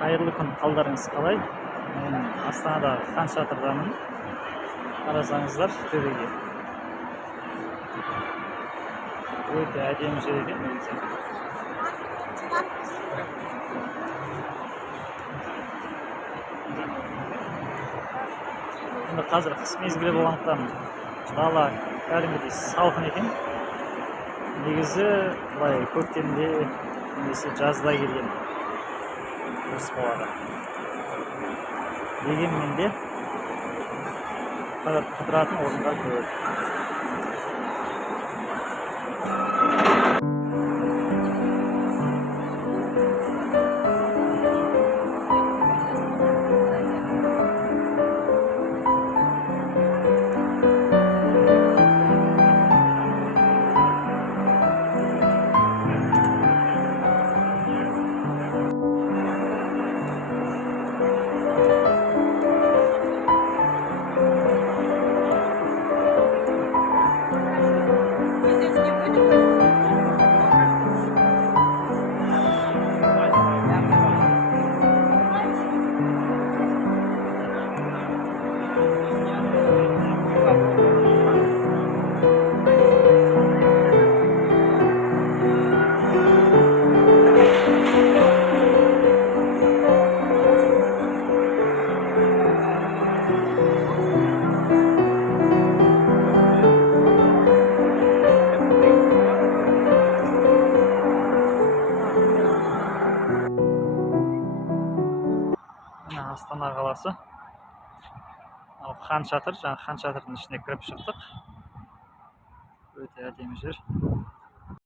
Қайырлы күн, қалдарыңыз қалай? Мен Астанада Хан Шатырдамын. Қарасаңыздар төбеге. Өте әдемі жер екен негізі. Енді қазір қыс мезгілі болғандықтан дала кәдімгідей салқын екен. Негізі былай көктемде немесе жазда келген дұрыс болады. Дегенмен де қыдыратын орындар көп. Астана қаласы. Хан Шатыр, жаңа Хан Шатырдың ішіне кіріп шықтық. Өте әдемі жер.